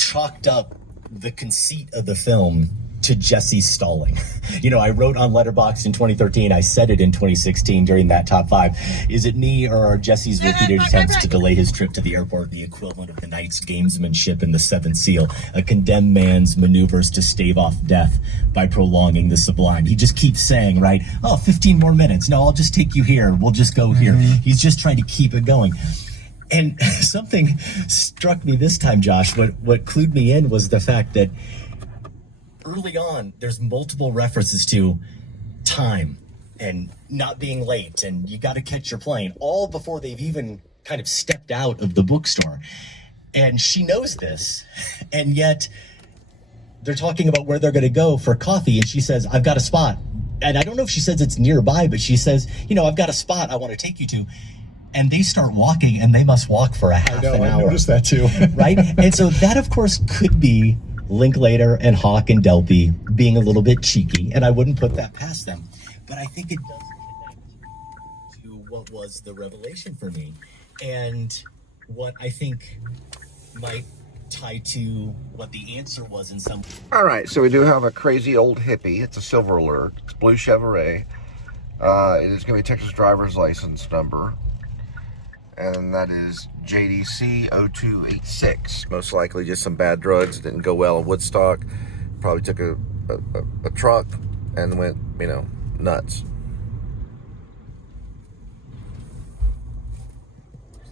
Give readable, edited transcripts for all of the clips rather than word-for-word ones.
chalked up the conceit of the film to Jesse's stalling. You know, I wrote on Letterboxd in 2013, I said it in 2016 during that top 5. Is it me or are Jesse's repeated attempts to delay his trip to the airport the equivalent of the knight's gamesmanship in the Seventh Seal, a condemned man's maneuvers to stave off death by prolonging the sublime? He just keeps saying, right, 15 more minutes. No, I'll just take you here. We'll just go here. He's just trying to keep it going. And something struck me this time, Josh. What clued me in was the fact that early on, there's multiple references to time and not being late and you got to catch your plane, all before they've even kind of stepped out of the bookstore. And she knows this, and yet they're talking about where they're going to go for coffee, and she says, I've got a spot. And I don't know if she says it's nearby, but she says, you know, I've got a spot I want to take you to. And they start walking, and they must walk for a half an hour. I noticed that too. Right? And so that, of course, could be Linklater and Hawk and Delpy being a little bit cheeky, and I wouldn't put that past them. But I think it does connect to what was the revelation for me, and what I think might tie to what the answer was in some... All right, so we do have a crazy old hippie. It's a Silver Alert. It's blue Chevrolet. It is going to be Texas driver's license number. And that is JDC 0286. Most likely just some bad drugs. It didn't go well in Woodstock. Probably took a truck and went, you know, nuts.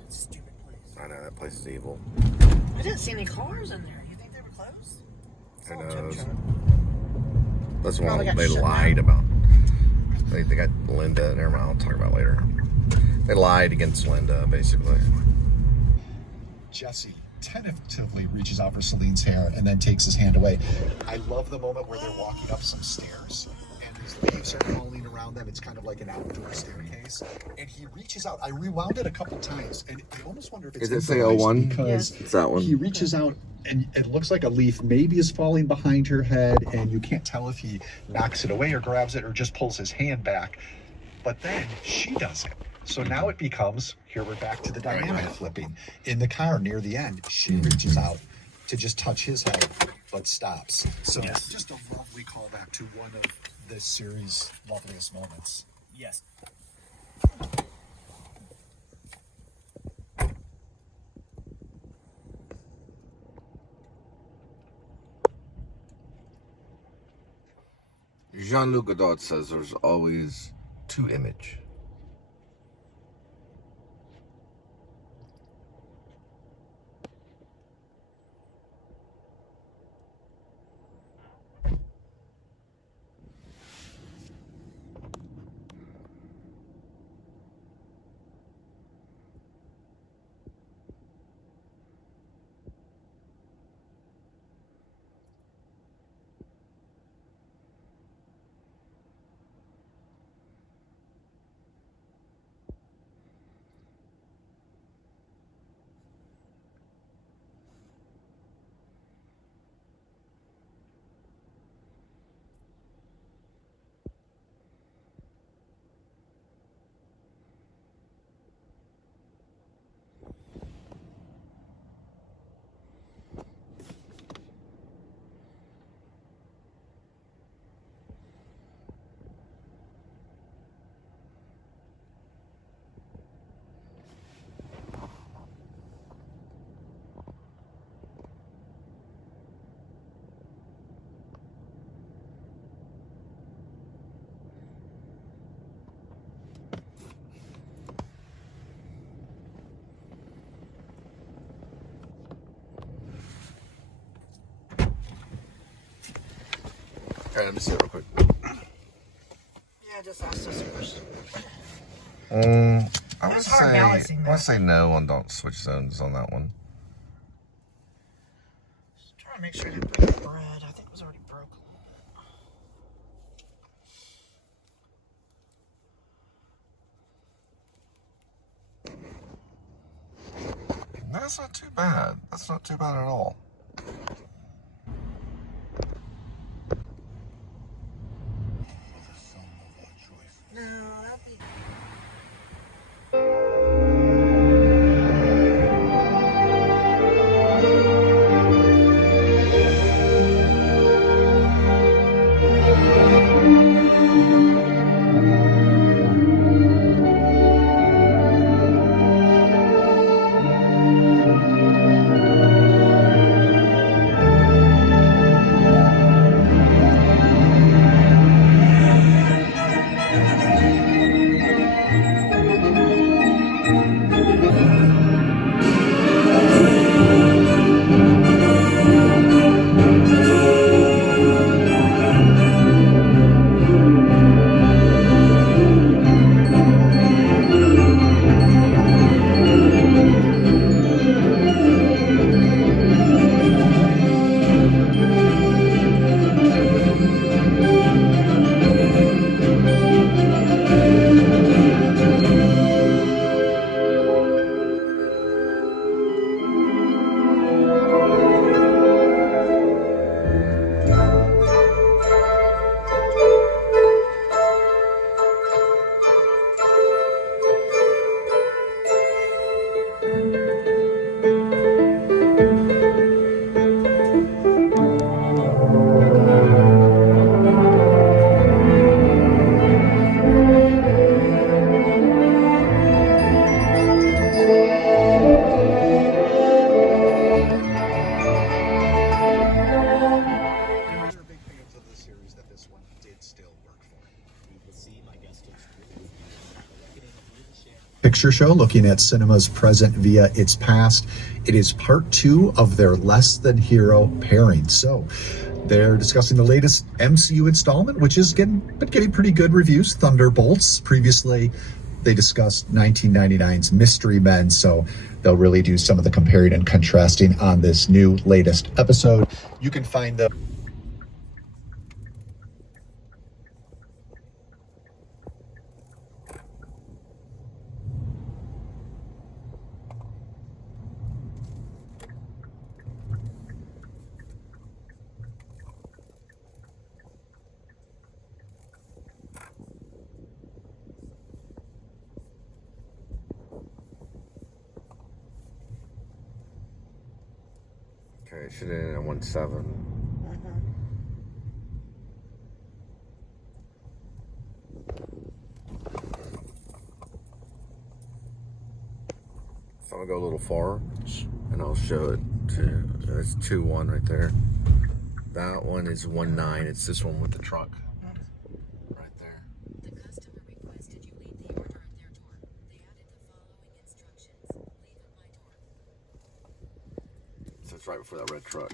Stupid place. I know, that place is evil. I didn't see any cars in there. You think they were closed? Who knows? Truck. That's Probably why got they shut lied down. about. They got Linda, never mind, I'll talk about it later. They lied against Linda, basically. Jesse tentatively reaches out for Celine's hair and then takes his hand away. I love the moment where they're walking up some stairs and these leaves are falling around them. It's kind of like an outdoor staircase. And he reaches out. I rewound it a couple times and I almost wonder if it's... Is it say 01? Because It's that one. he reaches out and it looks like a leaf maybe is falling behind her head and you can't tell if he knocks it away or grabs it or just pulls his hand back. But then she does it. So now it becomes, here we're back to the dynamic flipping. In the car near the end, she reaches out to just touch his head, but stops. So Yes. just a lovely callback to one of this series' loveliest moments. Yes. Jean-Luc Godard says there's always two image. All right, let me see it real quick. Yeah, just ask us a question. I would It's hard balancing that. say no on don't switch zones on that one. Just trying to make sure I didn't break the bread. I think it was already broke. That's not too bad. That's not too bad at all. No, that'd be... Picture Show, looking at cinema's present via its past. It is part 2 of their Less Than Hero pairing. So they're discussing the latest MCU installment, which is been getting pretty good reviews, Thunderbolts. Previously, they discussed 1999's Mystery Men, so they'll really do some of the comparing and contrasting on this new latest episode. You can find the Okay, should end at 1.7. So I'm gonna go a little far, and I'll show it to. That's 2.1 right there. That one is 1.9. It's this one with the truck. Right there. The customer requested you leave the order at their door. They added the following instructions. Leave at my door. So it's right before that red truck.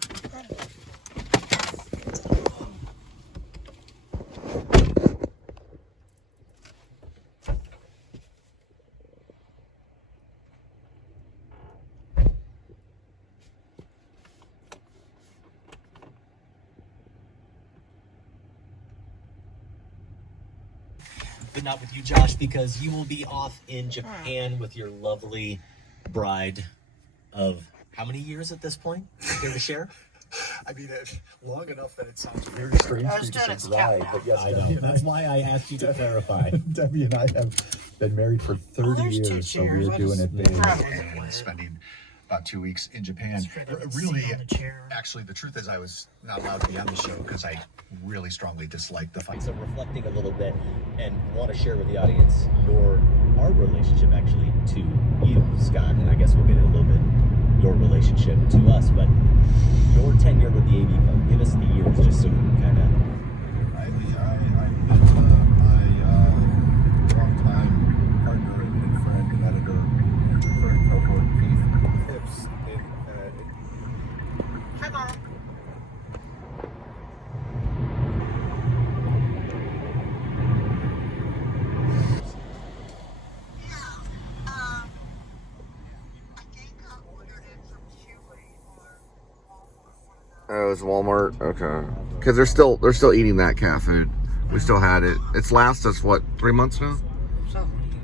But not with you, Josh, because you will be off in Japan with your lovely bride of how many years at this point? Care to share? I mean, long enough that it sounds very strange I for was you doing to it say to bride, count but yes, I know. That's why I asked you to clarify. Debbie and I have been married for 30 there's 2 years, so we chairs. are I doing just it big. grabbed And spending about 2 weeks in Japan. Spread it and Really, sit on the chair. actually, the truth is I was not allowed to be on the show because I really strongly disliked the fight. So reflecting a little bit and want to share with the audience our relationship actually to you, Scott, and I guess we'll get in a little bit your relationship to us, but your tenure with the AV Club, give us the years just so we can kind of... I met my longtime partner and friend and editor and current cohort, Keith Phipps, Hi, Mom. Oh, it's Walmart. Okay, because they're still eating that cat food. We still had it. It's lasted us what, 3 months now? Something.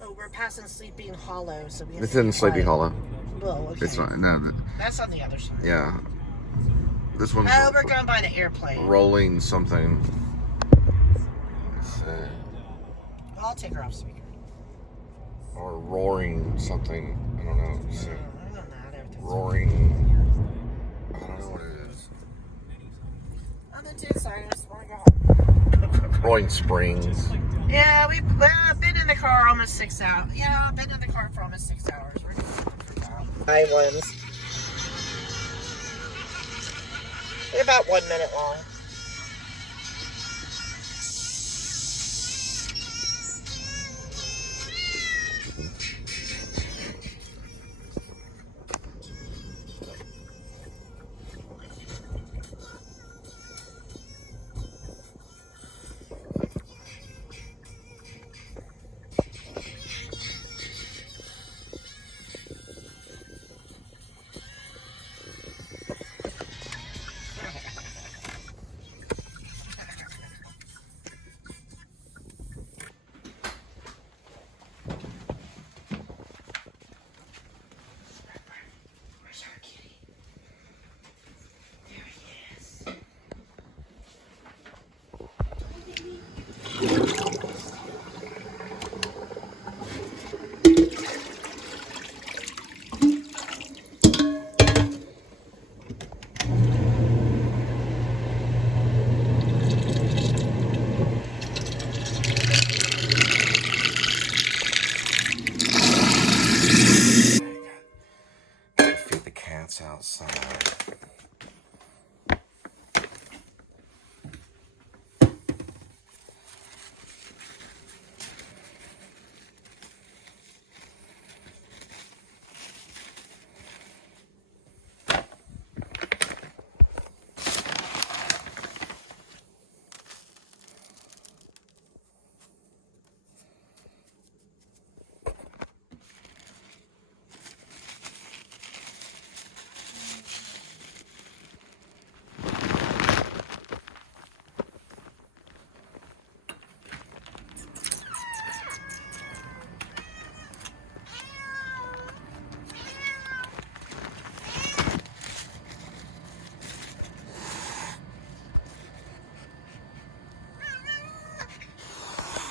Oh, we're passing Sleeping Hollow, so we have It's to in be Sleepy quiet. Hollow. Well, okay. It's not. No. That's on the other side. Yeah. This one's Oh, we're going by the airplane. rolling something. Let's see. I'll take her off speaker. Or roaring something. I don't know. Let's see. I don't know how everything's Roaring. I don't know what it is. I'm not too excited. I just want to go home. Roaring Springs. Yeah, we've been in the car almost 6 hours. Yeah, I've been in the car for almost 6 hours. We're just high ones. They're about 1 minute long. Where's our kitty? There he is. Feed the cats outside.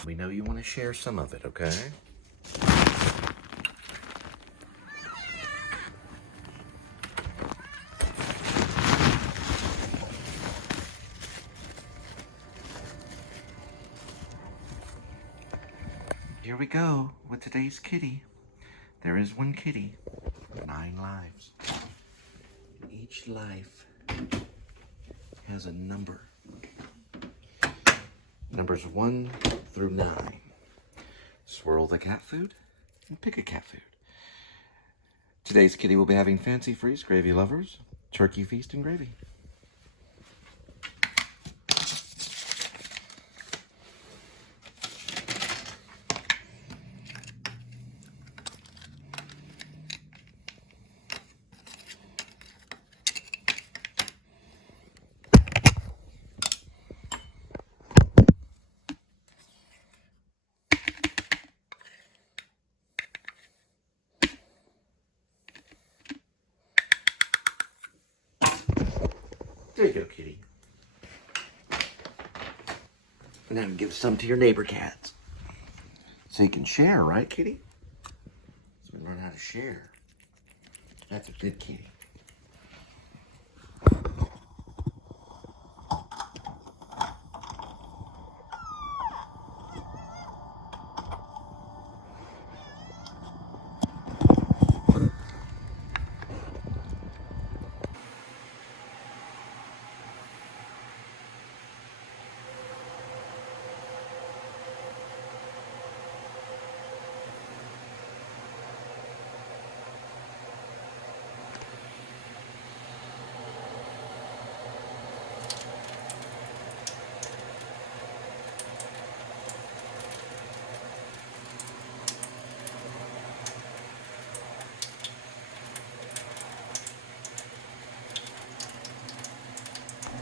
We know you want to share some of it, okay? Here we go with today's kitty. There is one kitty, 9 lives. Each life has a number. Numbers 1 through 9. Swirl the cat food and pick a cat food. Today's kitty will be having fancy freeze, gravy lovers, turkey feast and gravy. There you go, kitty. And now give some to your neighbor cats. So you can share, right, kitty? So we learn how to share. That's a good kitty.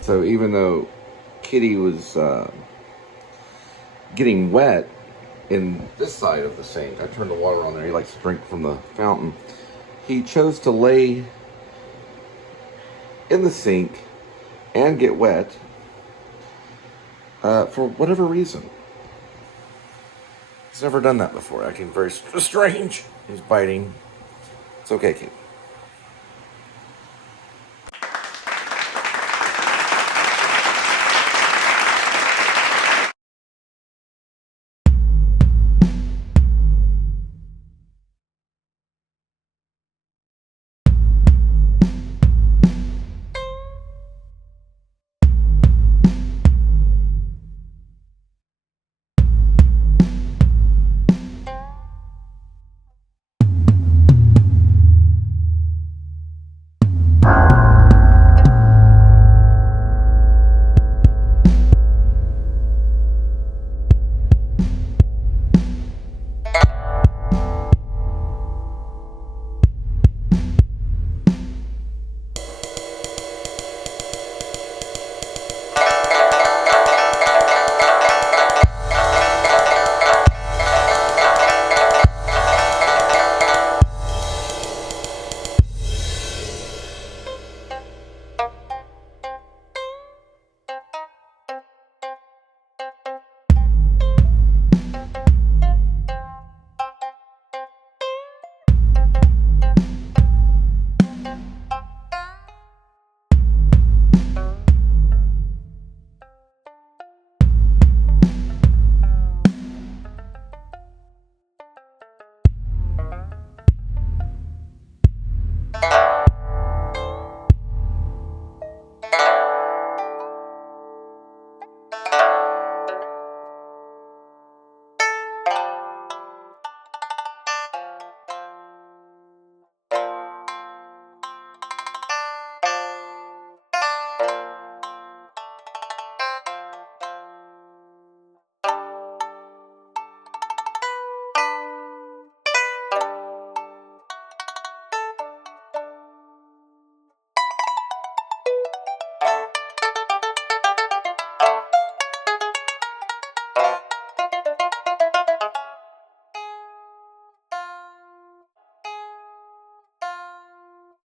So even though Kitty was getting wet in this side of the sink, I turned the water on there. He likes to drink from the fountain. He chose to lay in the sink and get wet for whatever reason. He's never done that before, acting very strange. He's biting. It's okay, Kitty.